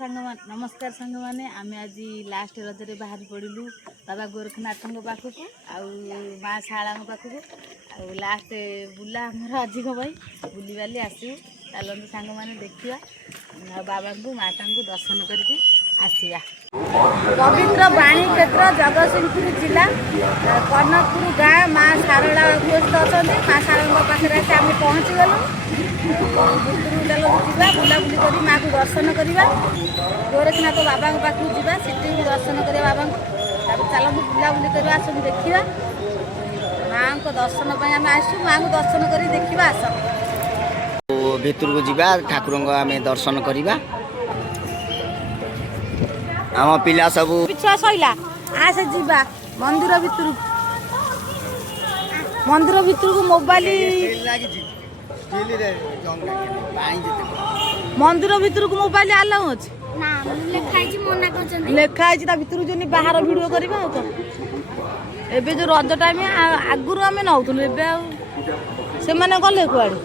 नमस्कार सांग मैंने आम आज लास्ट रजरे बाहर पड़ू बाबा गोरखनाथ पाखक माँ शाला पाखक लास्ट बुला आमर अधिक भाई बुली बाली आसू चलते सांग मैंने देखा बाबा को माता को दर्शन करके आसवा। पवित्र बाणी क्षेत्र जगतसिंहपुर जिला कनकपुर गाँ माँ शारला उपस्थित अच्छा माँ शारला पाखे आम पहुँची गलु जावा बुलाबुली कर माँ को दर्शन करवा गोरखनाथ बाबा पाखु जावा सीटी भी दर्शन करवा बाबा चलते बुलाबुली करवा सब देखा माँ को दर्शन आम आसू माँ को दर्शन कर देखा आस भितर को जावा ठाकुर आम दर्शन करवा आम पिला सब पिछा सैला आस जा मंदिर भितर को मोबाइल मंदिर भितर को मोबाइल आलाउ अच्छे लेखाई भितर जो बाहर भिडियो करवा तो एबे जो रज टाइम आगुरी आम नौलु से गले कुआड़े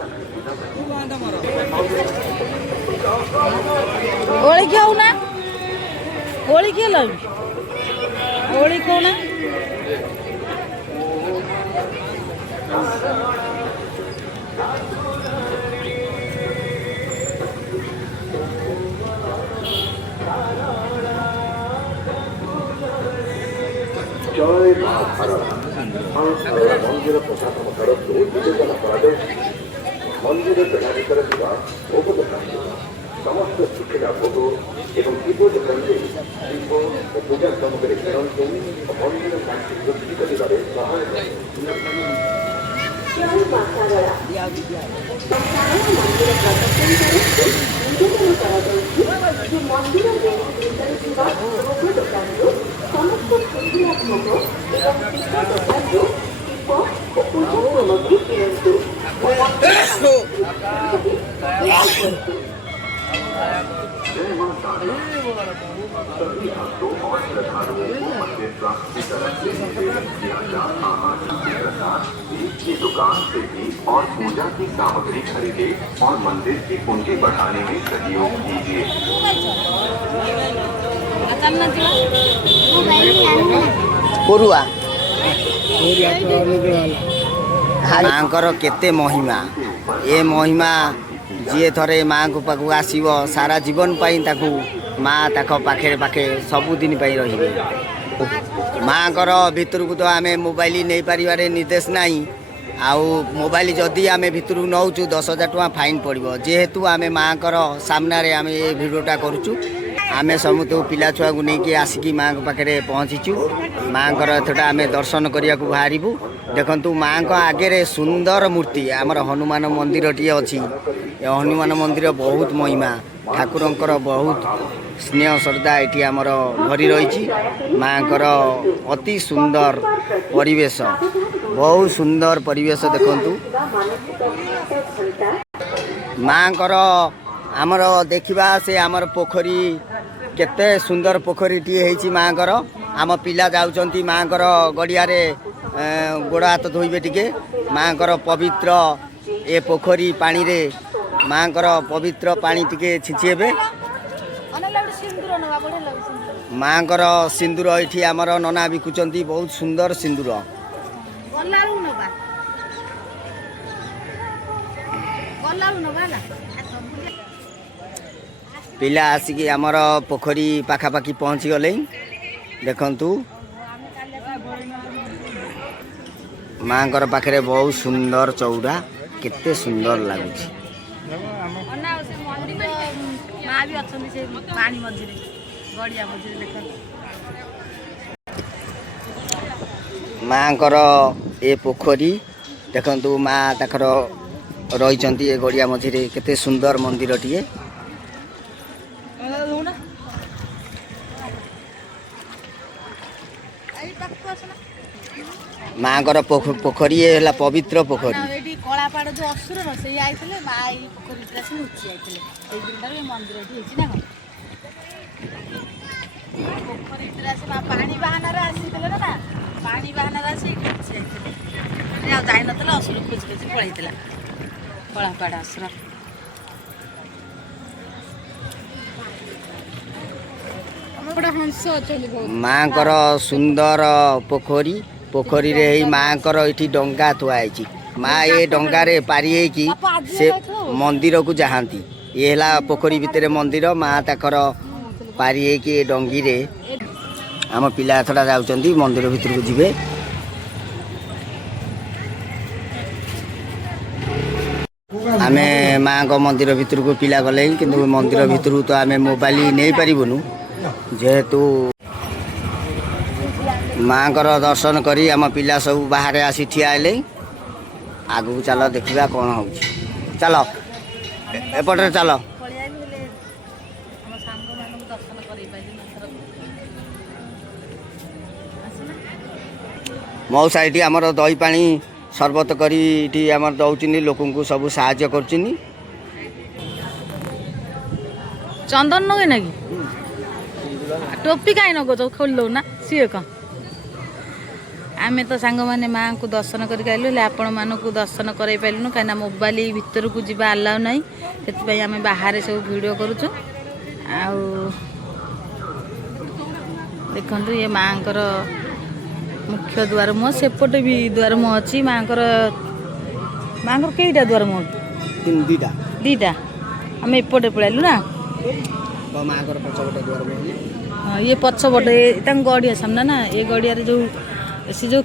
ओली कि ना होली किए लगी होली कौन मंदिर प्रशासन तरफ मंदिर समस्त शिक्षा भोग एवं दीपोज दीप और पूजा सामग्री किणु मंदिर शांति वृद्धि कर सभी भक्तों और श्रद्धालुओं को मंदिर ट्रस्ट की तरफ से निवेदन किया जा रहा है की दुकान से भी और पूजा की सामग्री खरीदे और मंदिर की पूंजी बढ़ाने में सहयोग कीजिए। माँ केते महिमा ये महिमा जी थे माँ को पाक आसव सारा जीवन ताकू माँ ताक पाखे पाखे सबुदिन रही माँ भितर को तो आम मोबाइल नहीं पारे निर्देश नहीं आउ मोबाइल जदि आम भितर नौ 10,000 टଙ୍କା फाइन पड़ो जेहेतु आम माँ सामना आम ये भिडियोटा करुचु आम समूत पिला छुआ को लेकिन आसिकी माँ पाखे पहुँचीचु माँ एथटा आम दर्शन करने को बाहरबू देखु माँ आगे सुंदर मूर्ति आमर हनुमान मंदिर टी अच्छी हनुमान मंदिर बहुत महिमा ठाकुरंकर बहुत स्नेह श्रद्धा ये आमर भरी रही माँ अति सुंदर परिवेश बहुत सुंदर परिवेश देखु माँ आमर देखा से आमर पोखरी केते सुंदर पोखरी टी है माँ आम पिला जाऊँच माँ गड़िया गोड़ हाथ धोइबे टिके माँ पवित्र ए पोखरी पानी रे माँ पवित्र पानी टिके छिचिबे माँ सिंदूर ये आमर नना बिकुचंती बहुत सुंदर सिंदूर पिला आसिकी आमर पोखरी पाखापाखी पहुँची गले देखंतु माँ पाखे बहुत सुंदर चौड़ा केते सुंदर लगुच माँ ए पोखरी देखंतु माँ ताकर रही ए गड़िया मझे केते सुंदर मंदिर टीए माँ पोखरी है पवित्र पोखरी कलापाड़ जो असुर से आते माँ ये पोखरी लुचि आते मंदिर ना पोखरी पानी बाहान आसी ना पानी बाहान आसी लुचि आते जाइन असुर खोजी खोजी पलैला कलापाड़ असुर ମାଙ୍କର ସୁନ୍ଦର ପୋଖରୀ ପୋଖରୀରେ ଏଇ ମାଙ୍କର ଏଠି ଡଙ୍ଗା ଥୁଆ ହେଇଛି। ମା ଏ ଡଙ୍ଗାରେ ପାରି ହେଇକି ସେ ମନ୍ଦିରକୁ ଯାଆନ୍ତି। ଇଏ ହେଲା ପୋଖରୀ ଭିତରେ ମନ୍ଦିର। ମା ତାଙ୍କର ପାରି ହେଇକି ଏ ଡଙ୍ଗିରେ ଆମ ପିଲା ଏଥର ଯାଉଛନ୍ତି ମନ୍ଦିର ଭିତରକୁ ଯିବେ। ଆମେ ମାଙ୍କ ମନ୍ଦିର ଭିତରକୁ ପିଲା ଗଲେ କିନ୍ତୁ ମନ୍ଦିର ଭିତରକୁ ତ ଆମେ ମୋବାଇଲ ନେଇପାରିବୁନୁ, ଯେହେତୁ ମାଙ୍କର ଦର୍ଶନ କରି ଆମ ପିଲା ସବୁ ବାହାରେ ଆସି ଠିଆ ହେଲେ। ଆଗକୁ ଚାଲ ଦେଖିବା କ'ଣ ହେଉଛି। ଚାଲ ଏପଟରେ ଚାଲ। ମଉସା ଏଠି ଆମର ଦହି ପାଣି ସରବତ କରି ଏଠି ଆମର ଦଉଛନ୍ତି, ଲୋକଙ୍କୁ ସବୁ ସାହାଯ୍ୟ କରୁଛନ୍ତି। ଚନ୍ଦନ ନଗେଇ ନା କି ଟୋପି କାହିଁ ନଗଉଛ ଖୋଲି ଦଉନା ସିଏ କ'ଣ। ଆମେ ତ ସାଙ୍ଗମାନେ ମାଆଙ୍କୁ ଦର୍ଶନ କରିକି ଆଇଲୁ, ହେଲେ ଆପଣମାନଙ୍କୁ ଦର୍ଶନ କରାଇ ପାରିଲୁନୁ କାହିଁକିନା ମୋବାଇଲ ଭିତରକୁ ଯିବା ଆଲାଉ ନାହିଁ। ସେଥିପାଇଁ ଆମେ ବାହାରେ ସବୁ ଭିଡ଼ିଓ କରୁଛୁ। ଆଉ ଦେଖନ୍ତୁ ଇଏ ମାଆଙ୍କର ମୁଖ୍ୟ ଦ୍ୱାର ମୁହଁ, ସେପଟେ ବି ଦ୍ୱାର ମୁହଁ ଅଛି। ମାଆଙ୍କର କେଇଟା ଦ୍ୱାର ମୁହଁ? ଦିଟା। ଆମେ ଏପଟେ ପଳେଇଲୁ ନା। ମାଆଙ୍କର ପଛପଟେ ଦ୍ୱାର ମୁହଁ। ଇଏ ପଛପଟେ ତାଙ୍କ ଗଡ଼ିଆ ସାମ୍ନା ନା। ଏ ଗଡ଼ିଆରେ ଯେଉଁ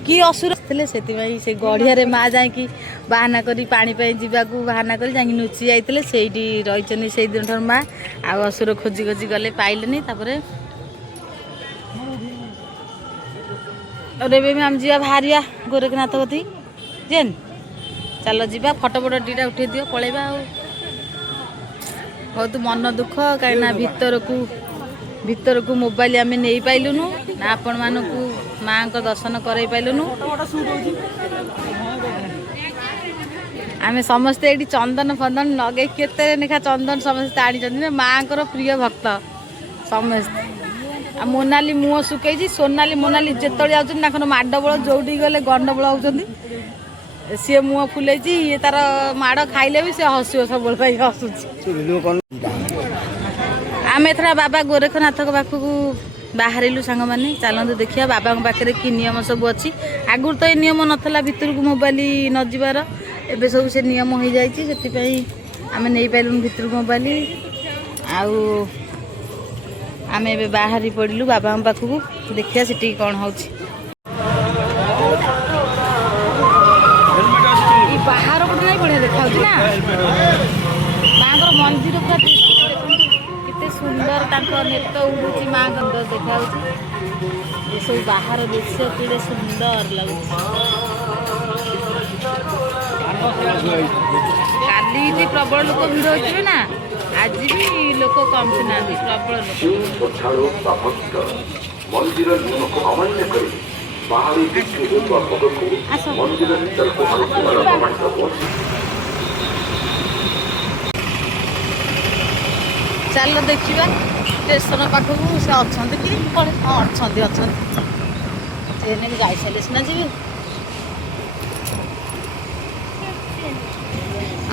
କି ଅସୁର ଥିଲେ, ସେଥିପାଇଁ ସେ ଗଡ଼ିଆରେ ମା ଯାଇକି ବାହାନା କରି ପାଣି ପାଇଁ ଯିବାକୁ ବାହାନା କରି ଯାଇକି ଲୁଚି ଯାଇଥିଲେ। ସେଇଠି ରହିଛନ୍ତି ସେଇ ଦିନଠାରୁ ମା। ଆଉ ଅସୁର ଖୋଜି ଖୋଜି ଗଲେ, ପାଇଲେନି। ତାପରେ ଏବେ ବି ଆମେ ଯିବା ବାହାରିବା ଗୋରଖନାଥ କତି ଯେନ୍। ଚାଲ ଯିବା, ଫଟୋ ଦୁଇଟା ଉଠେଇ ଦିଅ, ପଳେଇବା। ଆଉ ବହୁତ ମନ ଦୁଃଖ କାହିଁକିନା ଭିତରକୁ ମୋବାଇଲ ଆମେ ନେଇପାରିଲୁନୁ ନା, ଆପଣମାନଙ୍କୁ ମାଆଙ୍କ ଦର୍ଶନ କରାଇ ପାରିଲୁନୁ। ଆମେ ସମସ୍ତେ ଏଇଠି ଚନ୍ଦନ ଫନ୍ଦନ ଲଗେଇ କେତେ ଲେଖା ଚନ୍ଦନ ସମସ୍ତେ ଆଣିଛନ୍ତି ନା, ମାଆଙ୍କର ପ୍ରିୟ ଭକ୍ତ ସମସ୍ତେ। ଆଉ ମୋନାଲି ମୁହଁ ଶୁଖେଇଛି। ମୋନାଲି ଯେତେବେଳେ ଯାଉଛନ୍ତି ତାଙ୍କର ମାଡ଼ବଳ, ଯୋଉଠିକି ଗଲେ ଗଣ୍ଡବଳ ହେଉଛନ୍ତି। ସିଏ ମୁହଁ ଫୁଲେଇଛି, ଇଏ ତାର ମାଡ଼ ଖାଇଲେ ବି ସେ ହସିବ, ସବୁବେଳେ ପାଇଁ ହସୁଛି। ଆମେ ଏଥର ବାବା ଗୋରଖନାଥଙ୍କ ପାଖକୁ ବାହାରିଲୁ ସାଙ୍ଗମାନେ। ଚାଲନ୍ତୁ ଦେଖିବା ବାବାଙ୍କ ପାଖରେ କି ନିୟମ ସବୁ ଅଛି। ଆଗରୁ ତ ଏ ନିୟମ ନଥିଲା ଭିତରକୁ ମୋବାଇଲ ନ ଯିବାର, ଏବେ ସବୁ ସେ ନିୟମ ହେଇଯାଇଛି। ସେଥିପାଇଁ ଆମେ ନେଇପାରିଲୁନି ଭିତରକୁ ମୋବାଇଲ। ଆଉ ଆମେ ଏବେ ବାହାରି ପଡ଼ିଲୁ ବାବାଙ୍କ ପାଖକୁ, ଦେଖିବା ସେଠିକି କ'ଣ ହେଉଛି। ଏଇ ବାହାର ପଟେ ନାଇଁ ବଢ଼ିଆ ଦେଖାଯାଉଛି ନା, ମାଆଙ୍କର ମନ୍ଦିର ପୁରା ଦେଖନ୍ତୁ କେତେ ସୁନ୍ଦର। ତାଙ୍କ ନେତ ଉଡ଼ୁଛି, ମାଆଙ୍କ ଦେଖାଯାଉଛି। ଏସବୁ ବାହାର ଦୃଶ୍ୟ କେଡ଼େ ସୁନ୍ଦର ଲାଗୁଛି। କାଲି ଏଠି ପ୍ରବଳ ଲୋକ ଭିଡ଼ ହୋଇଥିବେ ନା, ଆଜି ବି ଲୋକ କମି ନାହାନ୍ତି, ପ୍ରବଳ ଲୋକ। ମନ୍ଦିର ନିୟମକୁ ଅମାନ୍ୟ କରି ବାହାରୁ ବିକ୍ରି ହେଉଥିବା ଭୋଗକୁ ମନ୍ଦିର ଭିତରକୁ ଆଣୁଥିବାର ପ୍ରମାଣିତ ହେଉଛି। ଚାଲ ଦେଖିବା ଷ୍ଟେସନ ପାଖକୁ ସେ ଅଛନ୍ତି କି କ'ଣ? ହଁ ଅଛନ୍ତି। ଟ୍ରେନରେ ଯାଇସାରିଲେ ସିନା ଯିବେ।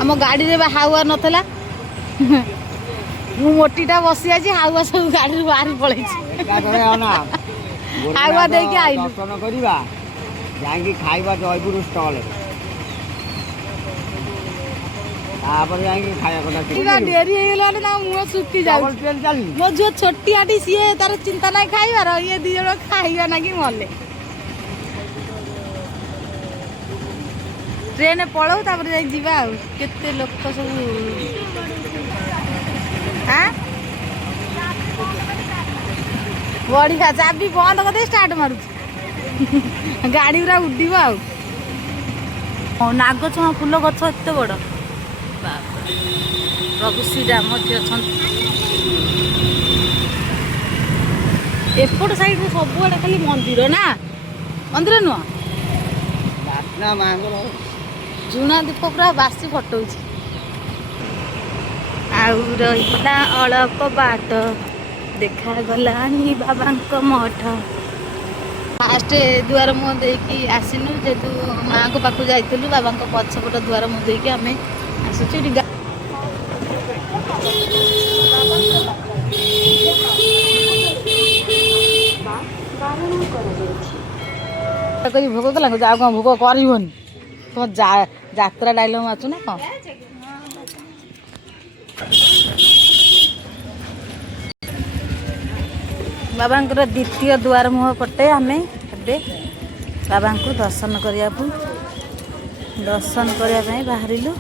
ଆମ ଗାଡ଼ିରେ ବା ହାୱା ନଥିଲା। ମୁଁ ମୋଟିଟା ବସି ଆଜି, ହାୱା ସବୁ ଗାଡ଼ିରୁ ବାହାରି ପଳେଇଛି। ହାୱା ଦେଇକି ଆଇଲୁ। ଦର୍ଶନ କରିବା, ଯାଇକି ଖାଇବା ଜୟପୁର ଷ୍ଟଲ୍, ତାପରେ ଯାଇକି ଖାଇବା କଥା। ଡେରି ହେଇଗଲାଣି, ତାଙ୍କ ମୁହଁ ଶୁଖି ଯାଉଛି। ମୋ ଝିଅ ଛୋଟିଆଟି, ସିଏ ତାର ଚିନ୍ତା ନାହିଁ ଖାଇବାର, ଇଏ ଦି ଜଣ ଖାଇବା ନାକି ମଲେ। ଟ୍ରେନରେ ପଳଉ, ତାପରେ ଯାଇ ଯିବା। ଆଉ କେତେ ଲୋକ ସବୁ। ବଢ଼ିଆ ଚାବି ବନ୍ଦ କରିଦେଇ ଷ୍ଟାର୍ଟ ମାରୁଛି, ଗାଡ଼ି ପୁରା ଉଡ଼ିବ। ଆଉ ନାଗଛଣା ଫୁଲ ଗଛ ଏତେ ବଡ଼। ପ୍ରଭୁ ଶ୍ରୀରାମ ମଧ୍ୟ ଅଛନ୍ତି। ଏପଟ ସାଇଡ଼ରେ ସବୁଆଡ଼େ ଖାଲି ମନ୍ଦିର ନା, ମନ୍ଦିର ନୁହଁ। ଝୁଣା ଦୀପ ପୁରା ବାସି ଫଟଉଛି। ଆଉ ରହିଲା ଅଳପ ବାଟ, ଦେଖାଗଲାଣି ବାବାଙ୍କ ମଠ। ଫାଷ୍ଟ ଦୁଆର ମୁହଁ ଦେଇକି ଆସିଲୁ, ଯେହେତୁ ମାଆଙ୍କ ପାଖକୁ ଯାଇଥିଲୁ। ବାବାଙ୍କ ପଛପଟ ଦୁଆର ମୁହଁ ଦେଇକି ଆମେ ଆସୁଛୁ। ଏଠି କରି ଭୋଗ କଲା ଆଉ କ'ଣ ଭୋଗ କରିବନି କ'ଣ ଯାତ୍ରା ଡାଇଲଗ ମାଛୁ ନା କ'ଣ? ବାବାଙ୍କର ଦ୍ୱିତୀୟ ଦୁଆର ମୁହଁ ପଟେ ଆମେ ଏବେ ବାବାଙ୍କୁ ଦର୍ଶନ କରିବା ପାଇଁ ବାହାରିଲୁ।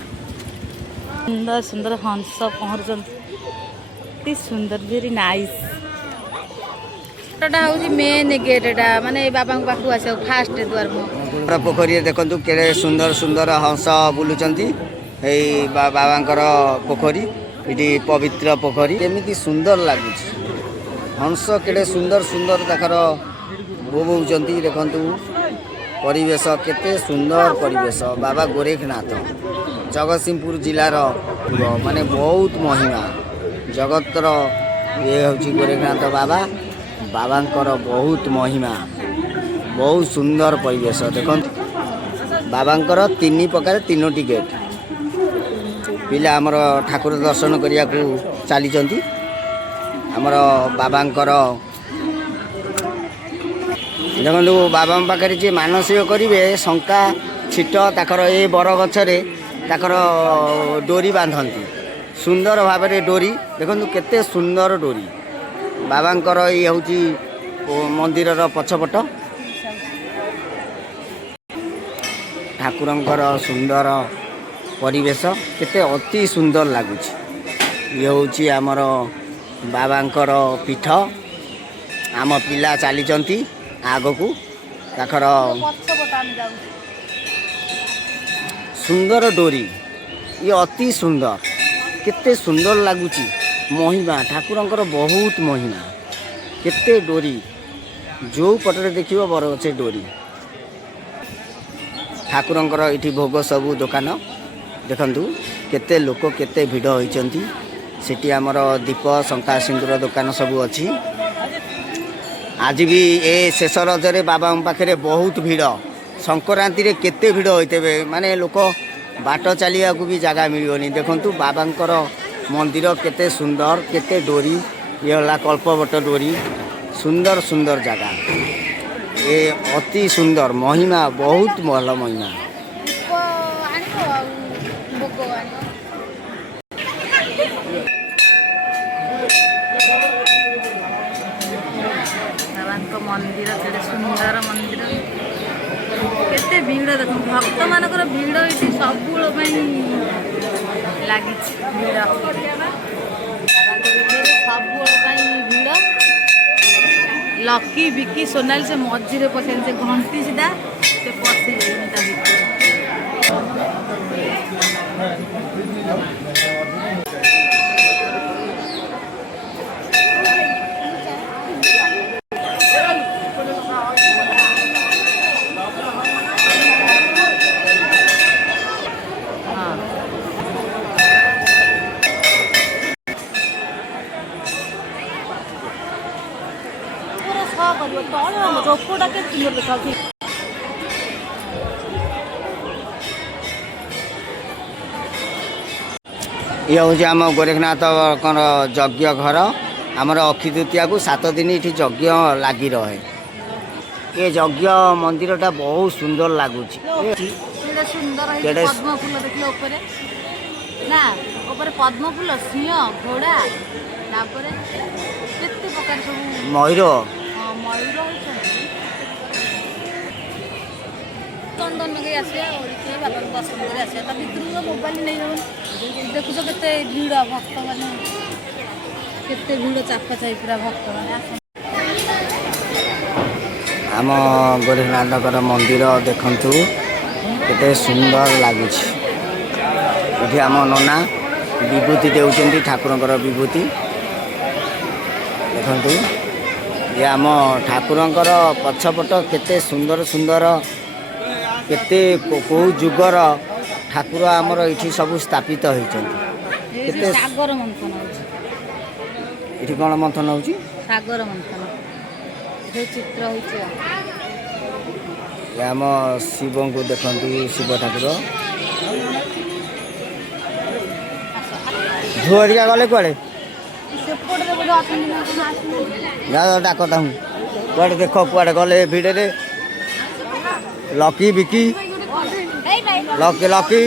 ସୁନ୍ଦର ସୁନ୍ଦର ହଂସ ପହଁରୁଛନ୍ତି, ଅତି ସୁନ୍ଦର, ଭେରି ନାଇସ୍। ଏଟା ହେଉଛି ମେନ୍ ଗେଟ୍, ଏଟା ମାନେ ବାବାଙ୍କ ପାଖକୁ ଆସିବାକୁ ଫାଷ୍ଟ ଦୁଆର ମୁହଁ। ପୋଖରୀରେ ଦେଖନ୍ତୁ କେଡ଼େ ସୁନ୍ଦର ସୁନ୍ଦର ହଂସ ବୁଲୁଛନ୍ତି। ଏଇ ବାବାଙ୍କର ପୋଖରୀ, ଏଠି ପବିତ୍ର ପୋଖରୀ, କେମିତି ସୁନ୍ଦର ଲାଗୁଛି। ହଂସ କେଡ଼େ ସୁନ୍ଦର ସୁନ୍ଦର ତାଙ୍କର ବୋବଉଛନ୍ତି। ଦେଖନ୍ତୁ ପରିବେଶ କେତେ ସୁନ୍ଦର ପରିବେଶ। ବାବା ଗୋରେଖନାଥ ଜଗତସିଂହପୁର ଜିଲ୍ଲାର ମାନେ ବହୁତ ମହିମା ଜଗତର ଇଏ ହେଉଛି ଗୋରେଖନାଥ ବାବା। ବାବାଙ୍କର ବହୁତ ମହିମା, ବହୁତ ସୁନ୍ଦର ପରିବେଶ। ଦେଖନ୍ତୁ ବାବାଙ୍କର 3 ପ୍ରକାର 3ଟି ଗେଟ୍। ପିଲା ଆମର ଠାକୁର ଦର୍ଶନ କରିବାକୁ ଚାଲିଛନ୍ତି। ଆମର ବାବାଙ୍କର ଦେଖନ୍ତୁ ବାବାଙ୍କ ପାଖରେ ଯିଏ ମାନସିକ କରିବେ ଶଙ୍କା ଛିଟ ତାଙ୍କର ଏ ବର ଗଛରେ ତାଙ୍କର ଡୋରି ବାନ୍ଧନ୍ତି ସୁନ୍ଦର ଭାବରେ। ଡୋରି ଦେଖନ୍ତୁ କେତେ ସୁନ୍ଦର ଡୋରି। ବାବାଙ୍କର ଏଇ ହେଉଛି ମନ୍ଦିରର ପଛପଟ। ଠାକୁରଙ୍କର ସୁନ୍ଦର ପରିବେଶ କେତେ ଅତି ସୁନ୍ଦର ଲାଗୁଛି। ଇଏ ହେଉଛି ଆମର ବାବାଙ୍କର ପୀଠ। ଆମ ପିଲା ଚାଲିଛନ୍ତି ଆଗକୁ, ତାଙ୍କର ସୁନ୍ଦର ଡୋରି, ଇଏ ଅତି ସୁନ୍ଦର, କେତେ ସୁନ୍ଦର ଲାଗୁଛି। ମହିମା ଠାକୁରଙ୍କର ବହୁତ ମହିମା, କେତେ ଡୋରି, ଯେଉଁ ପଟରେ ଦେଖିବ ବରଗଛ ଡୋରି। ଠାକୁରଙ୍କର ଏଠି ଭୋଗ ସବୁ ଦୋକାନ ଦେଖନ୍ତୁ କେତେ ଲୋକ କେତେ ଭିଡ଼ ହୋଇଛନ୍ତି। ସେଠି ଆମର ଦୀପ ଶଙ୍କା ସିନ୍ଦୁର ଦୋକାନ ସବୁ ଅଛି। ଆଜି ବି ଏ ଶେଷ ରଜରେ ବାବାଙ୍କ ପାଖରେ ବହୁତ ଭିଡ଼। ସଂକ୍ରାନ୍ତିରେ କେତେ ଭିଡ଼ ହୋଇଥିବେ, ମାନେ ଲୋକ ବାଟ ଚାଲିବାକୁ ବି ଜାଗା ମିଳିବନି। ଦେଖନ୍ତୁ ବାବାଙ୍କର ମନ୍ଦିର କେତେ ସୁନ୍ଦର, କେତେ ଡୋରି, ଇଏ ହେଲା କଳ୍ପବଟ ଡୋରି, ସୁନ୍ଦର ସୁନ୍ଦର ଜାଗା। ଏ ଅତି ସୁନ୍ଦର ମହିମା, ବହୁତ ଭଲ ମହିମା। ବାବାଙ୍କ ମନ୍ଦିର କେତେ ସୁନ୍ଦର ମନ୍ଦିର, କେତେ ଭିଡ଼ ଦେଖନ୍ତୁ। ଭକ୍ତମାନଙ୍କର ଭିଡ଼ ଏଠି ସବୁବେଳ ପାଇଁ ଲାଗିଛି। ଭିଡ଼ ବାବାଙ୍କ ଭିତରେ ସବୁବେଳ ପାଇଁ ଭିଡ଼। ଲକି ବିକି ସୋନାଲି ସେ ମଝିରେ ପଶିଲେ, ସେ ଘଣ୍ଟି ସିଧା ସେ ପଶିଯାଇଛନ୍ତି ତା ଭିତରେ। ଇଏ ହେଉଛି ଆମ ଗୋରେଖନାଥଙ୍କର ଯଜ୍ଞ ଘର। ଆମର ଅକ୍ଷି ତୃତୀୟାକୁ 7 ଦିନ ଏଠି ଯଜ୍ଞ ଲାଗି ରହେ। ଏ ଯଜ୍ଞ ମନ୍ଦିରଟା ବହୁତ ସୁନ୍ଦର ଲାଗୁଛି। ସୁନ୍ଦର ପଦ୍ମ ଫୁଲ ଦେଖିଲେ ଉପରେ ନା, ଉପରେ ପଦ୍ମ ଫୁଲ, ସିଂହ, ଘୋଡ଼ା, ତାପରେ କେତେ ପ୍ରକାର ସବୁ ମୟୂର ମୟୂର ହେଇଛନ୍ତି। ଚନ୍ଦନ ଲଗେଇ ଆସିବା, ଦେଖିବା ବାବାଙ୍କୁ ଦର୍ଶନ କରି ଆସିବା। ତା ଭିତରକୁ ମୋବାଇଲ ନେଇଯାଉନି। ଦେଖୁଛ କେତେ ଭିଡ଼, ଭକ୍ତମାନେ କେତେ ଭିଡ଼, ଚାପା ଚାଇ ପୁରା ଭକ୍ତମାନେ ଆସନ୍ତି। ଆମ ଗୋରେଖନାଥଙ୍କର ମନ୍ଦିର ଦେଖନ୍ତୁ କେତେ ସୁନ୍ଦର ଲାଗୁଛି। ଏଠି ଆମ ନନା ବିଭୂତି ଦେଉଛନ୍ତି, ଠାକୁରଙ୍କର ବିଭୂତି ଦେଖନ୍ତୁ। ଇଏ ଆମ ଠାକୁରଙ୍କର ପଛପଟ କେତେ ସୁନ୍ଦର ସୁନ୍ଦର, କେତେ କେଉଁ ଯୁଗର ଠାକୁର ଆମର ଏଠି ସବୁ ସ୍ଥାପିତ ହୋଇଛନ୍ତି। କେତେ ସାଗର ମନ୍ଥନ ହେଉଛି ଏଠି, କ'ଣ ମନ୍ଥନ ହେଉଛି? ସାଗର ମନ୍ଥନ ଯେଉଁ ଚିତ୍ର ହେଉଛି। ଆମ ଶିବଙ୍କୁ ଦେଖନ୍ତୁ, ଶିବ ଠାକୁର। ଝୁଅ ହେରିକା ଗଲେ କୁଆଡ଼େ? ଯାଅ ଡାକ ତାଙ୍କୁ, କୁଆଡ଼େ ଦେଖ କୁଆଡ଼େ ଗଲେ ଭିଡ଼ରେ। ଲକି ବିକି ଲକି ଲକି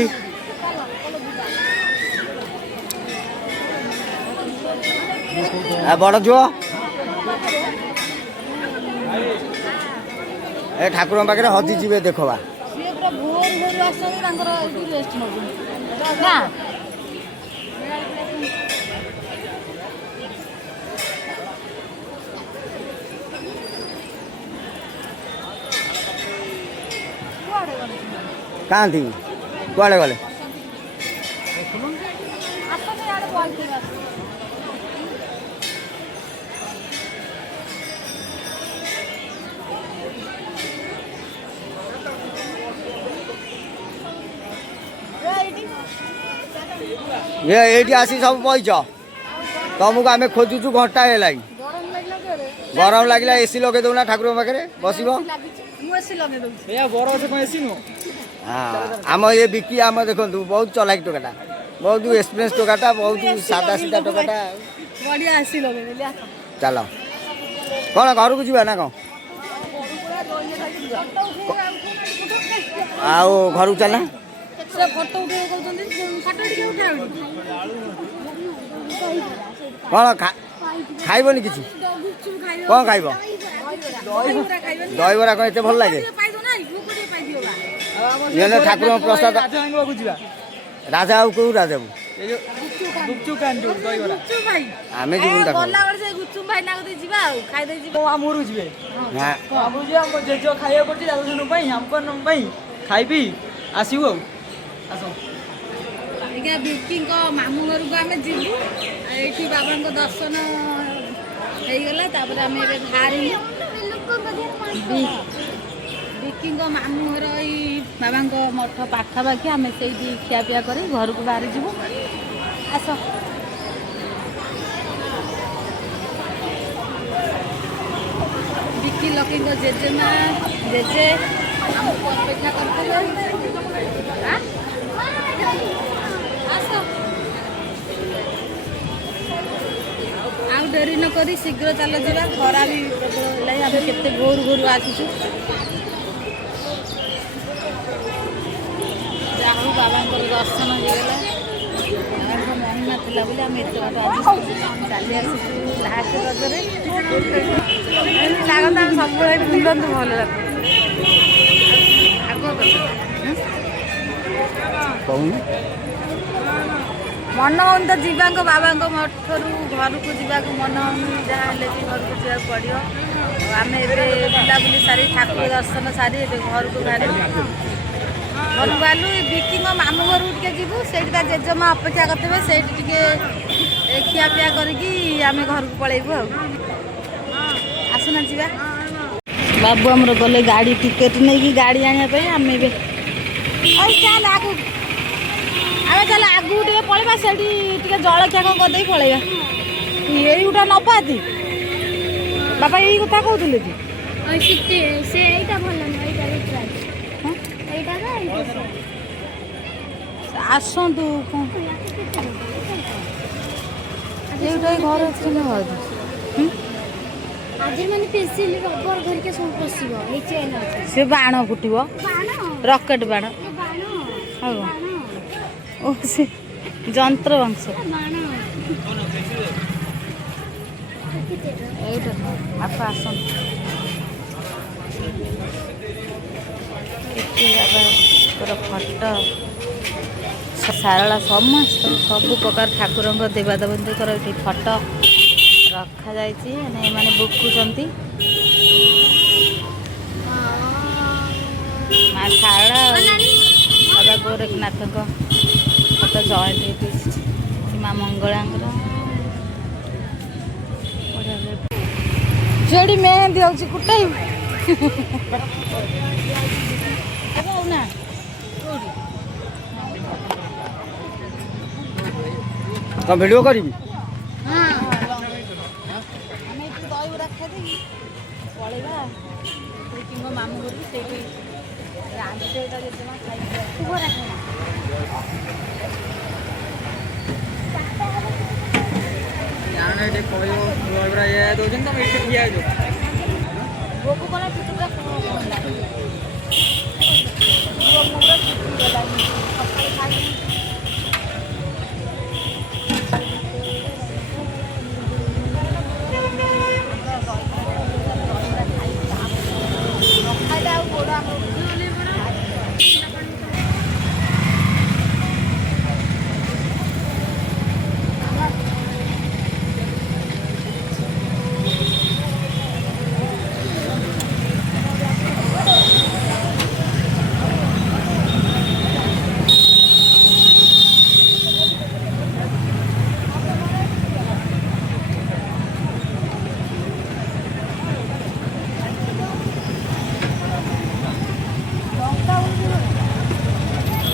ବଡ଼ ଝୁଅ ଏ ଠାକୁରଙ୍କ ପାଖରେ ହଜିଯିବେ ଦେଖବା। ସିଏ ପୁରା ଭୋରୁ ଭୋରୁ ଆସୁଛନ୍ତି ତାଙ୍କର ଏଇଠି ରେଷ୍ଟ ନେଉଛନ୍ତି ନା। କାହାନ୍ତି କୁଆଡ଼େ ଗଲେ? ଏଇଠି ଆସି ସବୁ ବଇଛ ତମକୁ ଆମେ ଖୋଜୁଛୁ ଘଣ୍ଟା ହେଲାଣି। ଗରମ ଲାଗିଲା ଏସି ଲଗେଇ ଦଉନା ଠାକୁରଙ୍କ ପାଖରେ ବସିବ। ଆମ ଏ ବିକି ଆମ ଦେଖନ୍ତୁ ବହୁତ ଚଲାକି ଟୋକାଟା, ବହୁତ ଏକ୍ସପିରିଏନ୍ସ ଟୋକାଟା, ବହୁତ ସାଧା ସିଧା ଟୋକାଟା। ଚାଲ କ'ଣ ଘରକୁ ଯିବା ନା କ'ଣ? ଆଉ ଘରକୁ ଚାଲ। କ'ଣ ଖାଇବନି କିଛି? କ'ଣ ଖାଇବ? ଦହିବରା କ'ଣ ଏତେ ଭଲ ଲାଗେ? ଠାକୁରଙ୍କ ପ୍ରସାଦ। ରାଜା ଆଉ କୋଉ ରାଜାକୁ ଆମେ ଯିବୁ ଖାଇବି ଆସିବୁ ଆଉ। ଆଜ୍ଞା ବିକିଙ୍କ ମାମୁଁ ଘରକୁ ଆମେ ଯିବୁ। ଏଇଠି ବାବାଙ୍କ ଦର୍ଶନ ହେଇଗଲା, ତାପରେ ଆମେ ଏବେ ବାହାରିଲୁ। ବିକିଙ୍କ ମାମୁଁ ଘର ଏଇ ବାବାଙ୍କ ମଠ ପାଖାପାଖି, ଆମେ ସେଇଠି ଖିଆପିଆ କରି ଘରକୁ ବାହାରି ଯିବୁ। ଆସ ବିକି ଲକିଙ୍କ ଜେଜେମା ଜେଜେ ଆମକୁ ଅପେକ୍ଷା କରିଥିଲେ। ଆଉ ଡେରି ନ କରି ଶୀଘ୍ର ଚାଲ ଯିବା, ଖରା ବି ପ୍ରବଳ ହେଲାଣି। ଆମେ କେତେ ଭୋରୁ ଭୋରୁ ଆସିଛୁ। ଯାହା ହଉ ବାବାଙ୍କର ଦର୍ଶନ ହେଇଗଲା। ବାବାଙ୍କ ମହିମା ଥିଲା ବୋଲି ଆମେ ଏତେ ବାଟ ଆଜି ଚାଲି ଆସିଛୁ। ଲାଷ୍ଟ ରଜରେ ଲାଗନ୍ତା ଆମେ ସବୁବେଳେ ବୁଲନ୍ତୁ, ଭଲ ଲାଗୁ। ମନ ହଉନି ତ ଯିବାଙ୍କ ବାବାଙ୍କ ମଠରୁ ଘରକୁ ଯିବାକୁ ମନ ହଉନି। ଯାହା ହେଲେ ବି ଘରକୁ ଯିବାକୁ ପଡ଼ିବ। ଆମେ ଏବେ ବୁଲାବୁଲି ସାରି ଠାକୁର ଦର୍ଶନ ସାରି ଏବେ ଘରକୁ ବାହାରିଲୁ। ଘରକୁ ବାହାରିଲୁ ବିକିଙ୍କ ମାମୁଁ ଘରକୁ ଟିକେ ଯିବୁ। ସେଇଠି ତା ଜେଜେମା ଅପେକ୍ଷା କରିଥିବେ, ସେଇଠି ଟିକେ ଖିଆପିଆ କରିକି ଆମେ ଘରକୁ ପଳେଇବୁ ଆଉ। ଆସୁନା ଯିବା। ବାବୁ ଆମର ଗଲେ ଗାଡ଼ି ଟିକେଟ୍ ନେଇକି ଗାଡ଼ି ଆଣିବା ପାଇଁ। ଆମେ ଏବେ ଚାଲ ଆଗକୁ, ଆମେ ଚାଲ ଆଗକୁ ଟିକେ ପଳେଇବା। ସେଇଠି ଟିକେ ଜଳଖିଆ କ'ଣ କରିଦେଇ ପଳେଇବା। ଏଇ ଗୋଟା ନବାତି ବାପା ଏଇ କଥା କହୁଥିଲେ କି ଆସନ୍ତୁ କ'ଣ ଏଇଟା ଘର ଅଛନ୍ତି ସେ ବାଣ ଫୁଟିବ, ରକେଟ ବାଣ ହବ। ଓ ସେ ଯନ୍ତ୍ର ବଂଶ ଏଇଟା ବାପା ଆସନ୍ତୁ। ବାବାଙ୍କର ଫଟୋ, ଶାରଳା ସମସ୍ତ ସବୁ ପ୍ରକାର ଠାକୁରଙ୍କ ଦେବାଦେବୀଙ୍କର ଏଠି ଫଟୋ ରଖାଯାଇଛି। ଏମାନେ ବୁକୁଛନ୍ତି। ମା ଶାରଳା ବାବା ଗୋରଖନାଥଙ୍କ ଫଟୋ ଜଏଣ୍ଟ ହେଇଛି। ମା ମଙ୍ଗଳାଙ୍କର ସେଠି ମେହେନ୍ଦି ହେଉଛି କୁଟେଇ ନା କ'ଣ ଭିଡ଼ିଓ କରିବି? ଆମେ ଏଠି ଦହିବରା ଖାଇଦେବି ପଳେଇବା ବିକିଙ୍କ ମାମୁଁ ଘରକୁ। ସେଇଠି ରାନ୍ଧିଦେବେ ତା ଜେଜେମା ଖାଇକି ଭୋଗ କଲା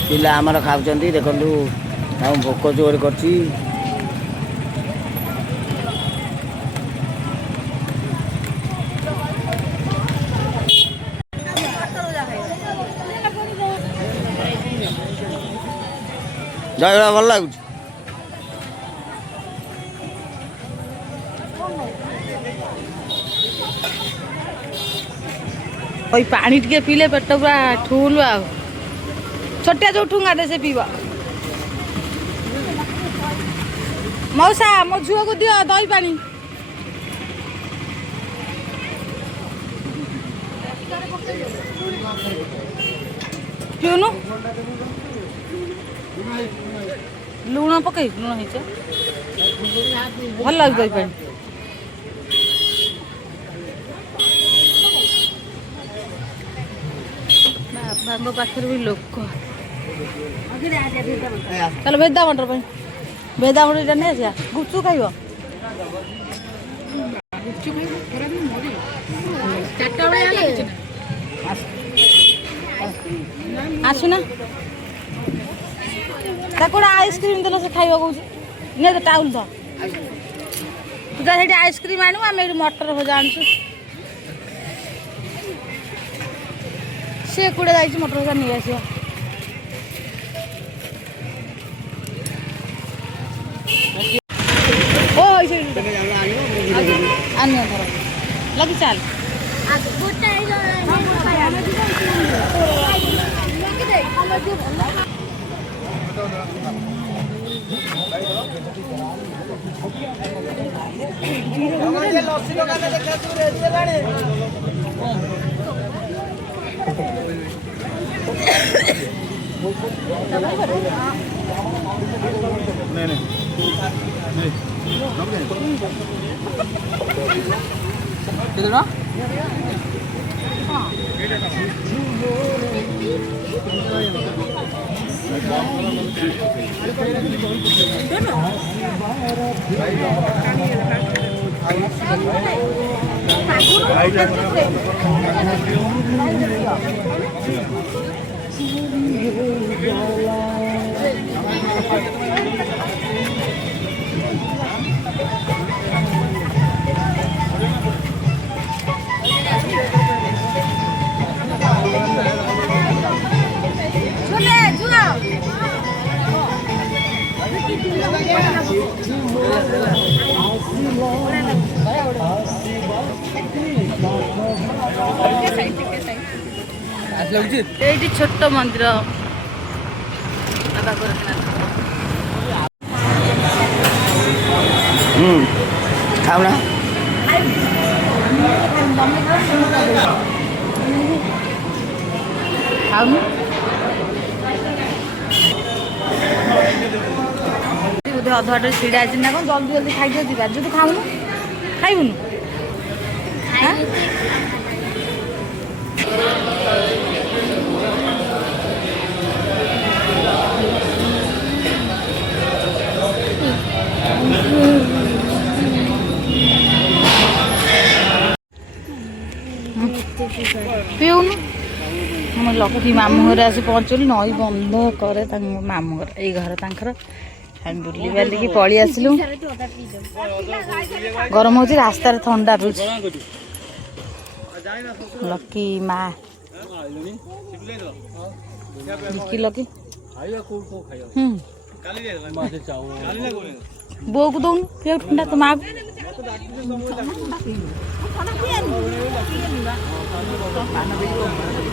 ପିଲା ଆମର ଖାଉଛନ୍ତି ଦେଖନ୍ତୁ ତାଙ୍କୁ ଭୋକ ଜୋରେ କରୁଛି। ଦହିବରା ଭଲ ଲାଗୁଛି। ପାଣି ଟିକେ ପିଇଲେ ପେଟ ପୁରା ଠୁଲ ଆଉ ଛୋଟିଆ ଯୋଉ ଠୁଙ୍ଗା ଦେ ସେ ପିଇବ। ମଉସା ମୋ ଝିଅକୁ ଦିଅ ଦହି ପାଣି। ପିଉନୁ ଲୁଣ ପକେଇ ଲୁଣ ହେଇଛ ଭଲ ଲାଗୁଛି ଦହି ପାଣି। ବାବାଙ୍କ ପାଖରେ ବି ଲୋକ ତାହେଲେ ଭେଦା ମଟର ପାଇଁ ଭେଦା ମଟରଟା ନେଇ ଆସିବା। ଗୁପଚୁପ ଖାଇବ ଆସୁନା ତାକୁ ଗୋଟେ ଆଇସ୍କ୍ରିମ୍ ଦେଲେ ସେ ଖାଇବା କହୁଛି। ନେ ଟାଉଲ ତ ତୁ ତ ସେଇଠି ଆଇସ୍କ୍ରିମ୍ ଆଣିବୁ ଆମେ ଏଇଠି ମଟର ଭଜା ଆଣୁଛୁ। ସେ କୁଆଡ଼େ ଯାଇଛି ମଟର ଭଜା ନେଇ ଆସିବ। ଓ ଆନିଅ ଧର ଲାଗି ଚାଲ ଏଇଠି ଛୋଟ ମନ୍ଦିର ବାବା ଗୋରଖନାଥ। ଖାଉନା ଖାଉନୁ ବୋଧେ ଅଧବାଟରେ ଛିଡ଼ା ଅଛି ନା କଣ ଜଲ୍ଦି ଜଲ୍ଦି ଖାଇଦିଅ ଯିବା। ଯଦି ଖାଉନୁ ଖାଇବୁନୁ ପିଉନୁ। ମୋ ଲକି ମାମୁଁ ଘରେ ଆସି ପହଞ୍ଚିଲୁ। ନଈ ବନ୍ଧ କରେ ତାଙ୍କ ମାମୁଁ ଘର ଏଇ ଘର ତାଙ୍କର। ଆମେ ବୁଲି ବାଲିକି ପଳେଇ ଆସିଲୁ। ଗରମ ହଉଛି ରାସ୍ତାରେ ଥଣ୍ଡା ପିଉଛି। ଲକି ମା ବିକି ଲକି ବୋଉକୁ ଦଉନୁ ପିଆଉ ଥଣ୍ଡା ତ ମାକୁ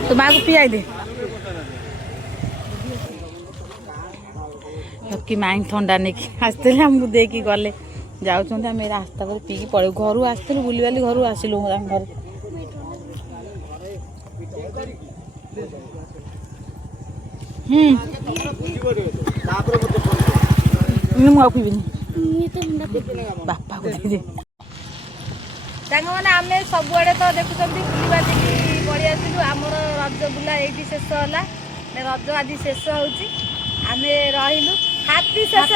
ତୋ ମାକୁ ପିଆଇ ଦେ। ଲକି ମାଇଁ ଥଣ୍ଡା ନେଇକି ଆସିଥିଲେ ଆମକୁ ଦେଇକି ଗଲେ ଯାଉଛନ୍ତି ଆମେ ରାସ୍ତା ପରେ ପିଇକି ପଳେଇବୁ ଘରୁ ଆସିଥିଲୁ ବୁଲିବାଲି ଘରୁ ଆସିଲୁ ଆମ ଘରେ ମୁଁ ଆଉ ପିଇବିନି ବାପାକୁ ଦେଇଦେ ସାଙ୍ଗମାନେ ଆମେ ସବୁଆଡ଼େ ତ ଦେଖୁଛନ୍ତି ବୁଲିବାଲିକି ପଳେଇ ଆସିଲୁ ଆମର ରଜ ବୁଲା ଏଇଠି ଶେଷ ହେଲା ରଜ ଆଜି ଶେଷ ହେଉଛି ଆମେ ରହିଲୁ ହାପି ଶେଷ